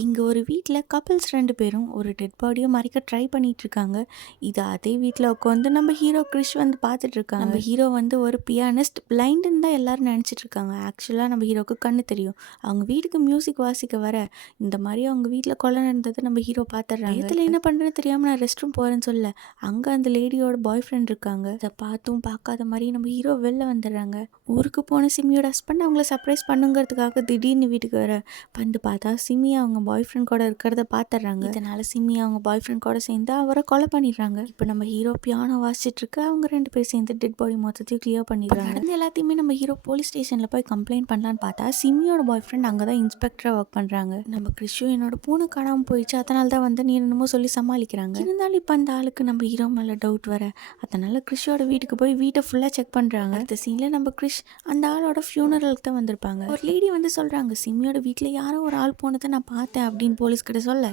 இங்க ஒரு வீட்ல கப்பிள்ஸ் 2 பேரும் ஒரு டெட் பாடிய மறைக்க ட்ரை பண்ணிட்டு இருக்காங்க. இது அதே வீட்ல உட்காந்து நம்ம ஹீரோ கிறிஷ் வந்து பார்த்துட்டு இருக்காங்க. நம்ம ஹீரோ வந்து ஒரு பியானிஸ்ட் பிளைண்டுன்னு தான் எல்லாரும் நினைச்சிட்டு இருக்காங்க. ஆக்சுவலா நம்ம ஹீரோக்கு கண்ணு தெரியும். அவங்க வீட்டுக்கு மியூசிக் வாசிக்க வர இந்த மாதிரி அவங்க வீட்ல கொலை நடந்ததை நம்ம ஹீரோ பார்த்துடுறாங்க. இடத்துல என்ன பண்றேன்னு தெரியாம நான் ரெஸ்ட் ரூம் போறேன்னு சொல்ல அங்க அந்த லேடியோட பாய் ஃப்ரெண்ட் இருக்காங்க. அதை பார்த்தும் பார்க்காத மாதிரி நம்ம ஹீரோ வெளில வந்துடுறாங்க. ஊருக்கு போன சிமியோட ஹஸ்பண்ட் அவங்கள சர்ப்ரைஸ் பண்ணுங்கிறதுக்காக திடீர்னு வீட்டுக்கு வர வந்து பார்த்தா சிமி அவங்க பாய் ஃப்ரெண்ட் கூட இருக்கிறத பார்த்துடுறாங்க. இதனால சிமி அவங்க பாய் ஃப்ரெண்ட் கூட சேர்ந்து அவரை கொலை பண்ணிடுறாங்க. இப்போ நம்ம ஹீரோ பியானோ வாசிச்சுட்டு இருக்க அவங்க 2 பேரும் சேர்ந்து டெட் பாடி மொத்தத்தையும் கிளியர் பண்ணிடுறாங்க. நடந்த எல்லாத்தையுமே நம்ம ஹீரோ போலீஸ் ஸ்டேஷன்ல போய் கம்ப்ளைண்ட் பண்ணலான்னு பார்த்தா சிமியோட பாய் ஃப்ரெண்ட் அங்கே தான் இன்ஸ்பெக்டரா ஒர்க் பண்றாங்க. நம்ம கிறிஷு என்னோட பூனை காணாமல் போயிடுச்சு, அதனால தான் வந்து நீ என்னமோ சொல்லி சமாளிக்கிறாங்க. இருந்தாலும் இப்போ அந்த ஆளுக்கு நம்ம ஹீரோ மேலே டவுட் வர அதனால கிறிஷோட வீட்டுக்கு போய் வீட்டை ஃபுல்லாக செக் பண்ணுறாங்க. அடுத்த சீனில் நம்ம கிறிஷ் அந்த ஆளோட ஃபியூனரலுக்கு தான் வந்திருப்பாங்க. ஒரு லேடி வந்து சொல்கிறாங்க சிமியோட வீட்டில் யாரோ ஒரு ஆள் போனதை நான் பார்த்தேன் அப்படின்னு போலீஸ் கிட்ட சொல்ல